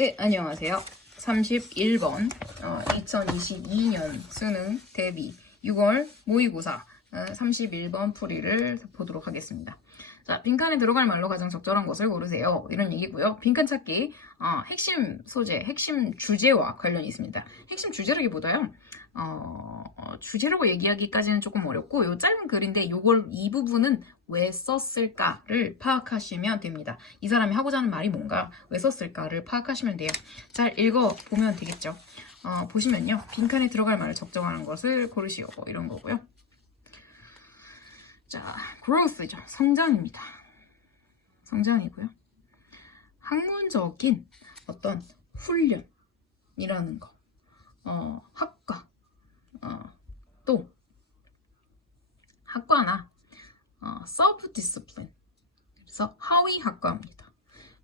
네, 안녕하세요. 31번 어, 2022년 수능 대비 6월 모의고사 어, 31번 풀이를 보도록 하겠습니다. 자, 빈칸에 들어갈 말로 가장 적절한 것을 고르세요. 이런 얘기고요. 빈칸 찾기 어, 핵심 소재, 핵심 주제와 관련이 있습니다. 핵심 주제라기보다요. 어, 어, 주제라고 얘기하기까지는 조금 어렵고 요 짧은 글인데 요걸 이 부분은 왜 썼을까를 파악하시면 됩니다. 이 사람이 하고자 하는 말이 뭔가 왜 썼을까를 파악하시면 돼요. 잘 읽어 보면 되겠죠. 어, 보시면요. 빈칸에 들어갈 말을 적정하는 것을 고르시오. 뭐 이런 거고요. 자, growth죠. 성장입니다. 성장이고요. 학문적인 어떤 훈련이라는 거. 어, 학과. 어, 또 학과나 어, 서브 디스플린 그래서 하위 학과입니다.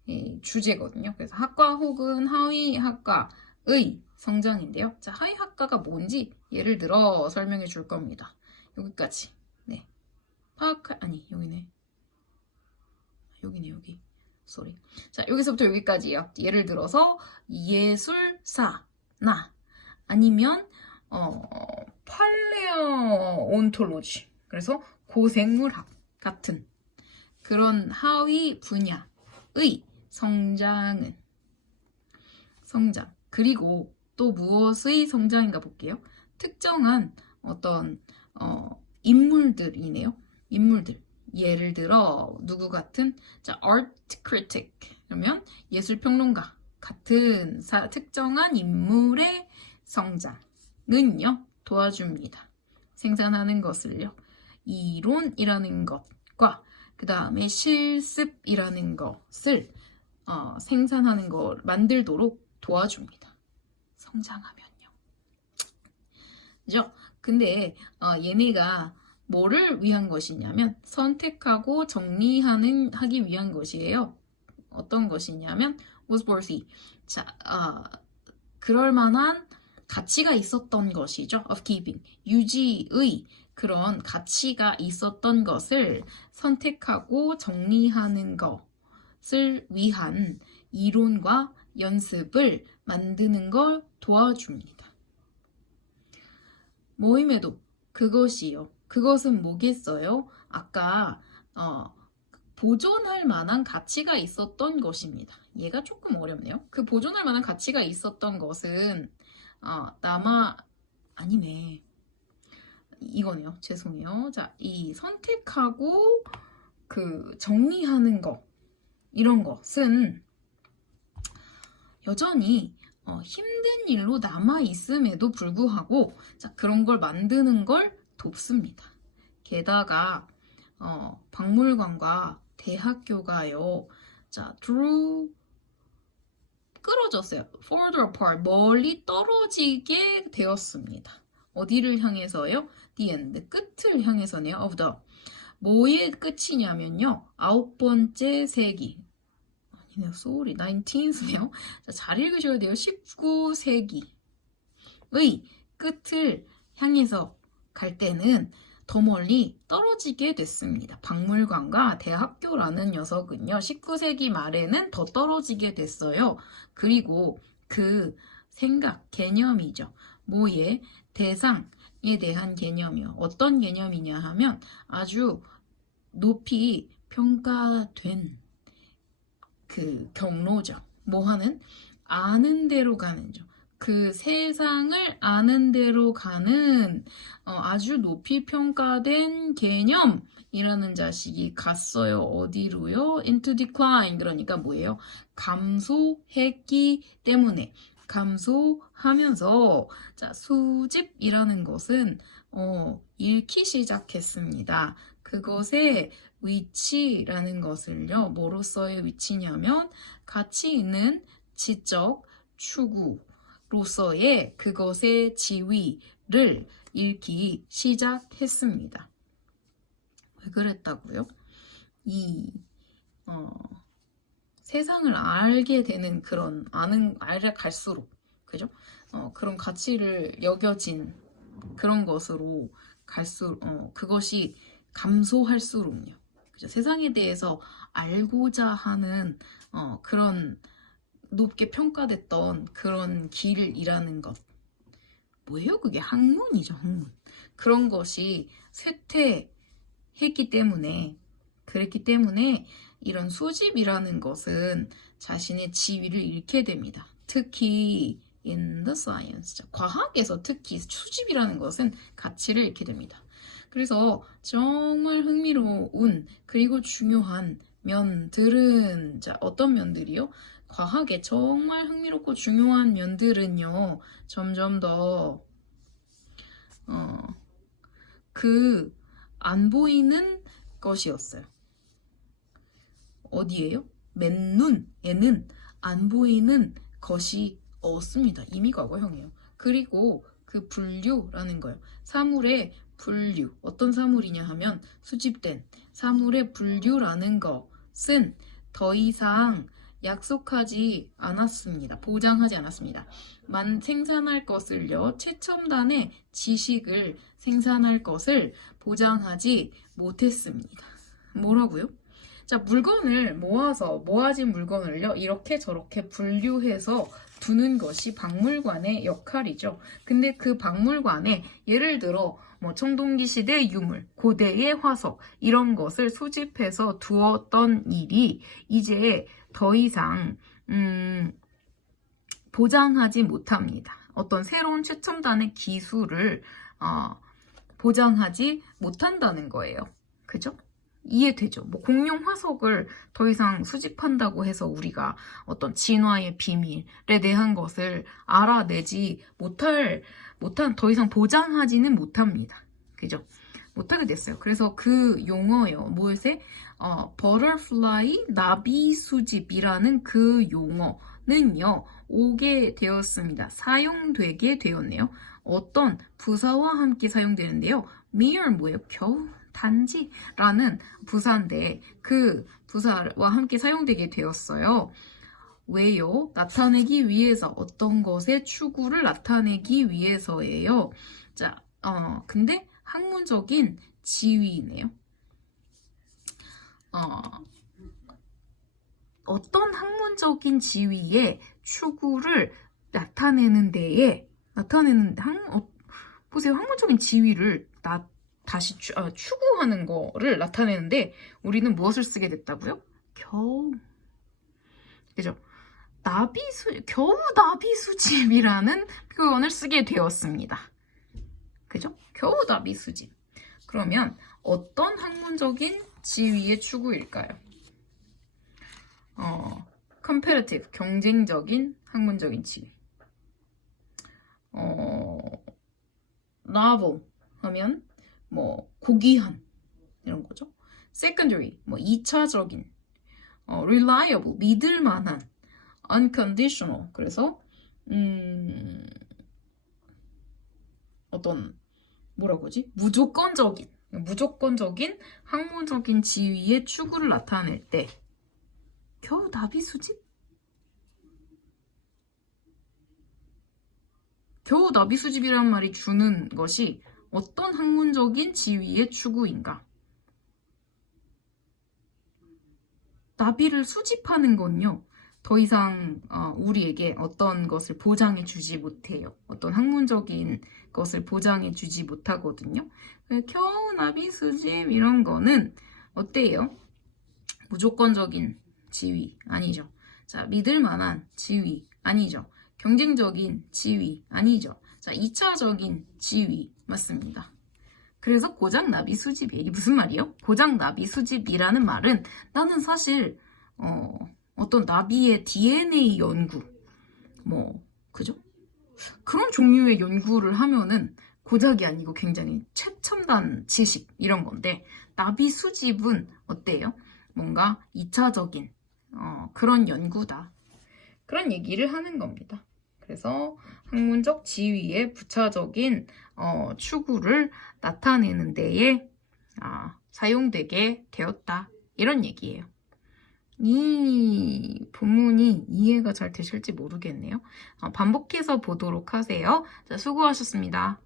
이 주제거든요. 그래서 학과 혹은 하위 학과의 성장인데요. 자, 하위 학과가 뭔지 예를 들어 설명해 줄 겁니다. 여기까지. 네. 파악 아니, 여기네. 여기네, 여기. 쏘리. 자, 여기서부터 여기까지요. 예를 들어서 예술사나 아니면 어, 팔레오온톨로지. 그래서 고생물학 같은 그런 하위 분야의 성장은 성장. 그리고 또 무엇의 성장인가 볼게요. 특정한 어떤 어, 인물들이네요. 인물들. 예를 들어 누구 같은 자 art critic 그러면 예술 평론가 같은 사, 특정한 인물의 성장 은요 도와줍니다. 생산하는 것을요 이론이라는 것과 그 다음에 실습이라는 것을 어, 생산하는 걸 만들도록 도와줍니다. 성장하면요. 그죠? 근데 어, 얘네가 뭐를 위한 것이냐면 선택하고 정리하는 하기 위한 것이에요. 어떤 것이냐면 was worthy. 자, 어, 그럴 만한 가치가 있었던 것이죠. of keeping. 유지의 그런 가치가 있었던 것을 선택하고 정리하는 것을 위한 이론과 연습을 만드는 걸 도와줍니다. 모임에도 그것이요. 그것은 뭐겠어요? 아까 어, 보존할 만한 가치가 있었던 것입니다. 얘가 조금 어렵네요. 그 보존할 만한 가치가 있었던 것은 어, 남아 아니네. 이거네요. 죄송해요. 자, 이 선택하고 그 정리하는 거 이런 것은 여전히 어, 힘든 일로 남아 있음에도 불구하고 자, 그런 걸 만드는 걸 돕습니다. 게다가 어, 박물관과 대학교가요. 자, drew 끌어졌어요. further apart 멀리 떨어지게 되었습니다. 어디를 향해서요? the end 끝을 향해서네요. of the 뭐의 끝이냐면요. 아홉 번째 세기 아니네요. sorry 19th네요. 자, 잘 읽으셔야 돼요. 19세기의 끝을 향해서 갈 때는 더 멀리 떨어지게 됐습니다. 박물관과 대학교라는 녀석은요, 19세기 말에는 더 떨어지게 됐어요. 그리고 그 생각, 개념이죠. 뭐의 대상에 대한 개념이요. 어떤 개념이냐 하면 아주 높이 평가된 그 경로죠. 뭐 하는? 아는 대로 가는 죠. 그 세상을 아는 대로 가는 어, 아주 높이 평가된 개념 이라는 자식이 갔어요. 어디로요? into decline. 그러니까 뭐예요? 감소했기 때문에 감소하면서 자 수집이라는 것은 어, 잃기 시작했습니다. 그것의 위치라는 것을요, 뭐로서의 위치냐면 가치 있는 지적 추구 로서의 그것의 지위를 잃기 시작했습니다. 왜 그랬다고요? 이 어, 세상을 알게 되는 그런 아는 알게 갈수록 그죠? 어, 그런 가치를 여겨진 그런 것으로 갈수 어, 그것이 감소할수록요. 그죠? 세상에 대해서 알고자 하는 어, 그런 높게 평가됐던 그런 길이라는 것. 뭐예요? 그게 학문이죠, 학문. 그런 것이 쇠퇴했기 때문에, 그랬기 때문에 이런 수집이라는 것은 자신의 지위를 잃게 됩니다. 특히 in the science, 과학에서 특히 수집이라는 것은 가치를 잃게 됩니다. 그래서 정말 흥미로운 그리고 중요한 면들은 자 어떤 면들이요? 과학에 정말 흥미롭고 중요한 면들은요 점점 더 어, 그 안 보이는 것이었어요. 어디에요? 맨눈에는 안 보이는 것이 없습니다. 이미 과거형이에요. 그리고 그 분류라는 거예요. 사물의 분류. 어떤 사물이냐 하면 수집된 사물의 분류라는 것은 더 이상 약속하지 않았습니다. 보장하지 않았습니다. 만 생산할 것을요, 최첨단의 지식을 생산할 것을 보장하지 못했습니다. 뭐라고요? 자, 물건을 모아서 모아진 물건을요, 이렇게 저렇게 분류해서 두는 것이 박물관의 역할이죠. 근데 그 박물관에 예를 들어 뭐 청동기 시대 유물, 고대의 화석 이런 것을 수집해서 두었던 일이 이제 더 이상 음, 보장하지 못합니다. 어떤 새로운 최첨단의 기술을 어, 보장하지 못한다는 거예요. 그죠? 이해되죠? 뭐 공룡 화석을 더 이상 수집한다고 해서 우리가 어떤 진화의 비밀에 대한 것을 알아내지 못할, 못한, 더 이상 보장하지는 못합니다. 그죠? 못하게 됐어요. 그래서 그 용어요. 무엇에? 어, butterfly 나비 수집이라는 그 용어는요, 오게 되었습니다. 사용되게 되었네요. 어떤 부사와 함께 사용되는데요. mere 뭐예요? 겨우 단지라는 부사인데 그 부사와 함께 사용되게 되었어요. 왜요? 나타내기 위해서 어떤 것의 추구를 나타내기 위해서예요. 자, 어, 근데 학문적인 지위네요. 어, 어떤 학문적인 지위의 추구를 나타내는 데에 나타내는 학, 어, 보세요. 학문적인 지위를 나, 다시 추, 아, 추구하는 거를 나타내는데 우리는 무엇을 쓰게 됐다고요? 겨우 그죠? 나비수 겨우 나비수집이라는 표현을 쓰게 되었습니다. 그죠? 겨우 나비수집. 그러면 어떤 학문적인 지위의 추구일까요? 어, comparative 경쟁적인 학문적인 지위. 어, novel 하면 뭐 고귀한 이런 거죠. secondary 뭐 2차적인 어, reliable 믿을 만한 unconditional 그래서 음, 어떤 뭐라고 하지? 무조건적인 무조건적인 학문적인 지위의 추구를 나타낼 때 겨우 나비 수집? 겨우 나비 수집이라는 말이 주는 것이 어떤 학문적인 지위의 추구인가? 나비를 수집하는 건요, 더 이상 어, 우리에게 어떤 것을 보장해 주지 못해요. 어떤 학문적인 것을 보장해 주지 못하거든요. 겨우 나비 수집 이런 거는 어때요? 무조건적인 지위 아니죠. 자, 믿을 만한 지위 아니죠. 경쟁적인 지위 아니죠. 자, 2차적인 지위 맞습니다. 그래서 고장 나비 수집이에요. 이게 무슨 말이에요? 고장 나비 수집이라는 말은 나는 사실 어, 어떤 나비의 DNA 연구 뭐 그죠? 그런 종류의 연구를 하면은 고작이 아니고 굉장히 최첨단 지식 이런 건데 나비 수집은 어때요? 뭔가 2차적인 어, 그런 연구다. 그런 얘기를 하는 겁니다. 그래서 학문적 지위의 부차적인 어, 추구를 나타내는 데에 아, 사용되게 되었다. 이런 얘기예요. 이 본문이 이해가 잘 되실지 모르겠네요. 어, 반복해서 보도록 하세요. 자, 수고하셨습니다.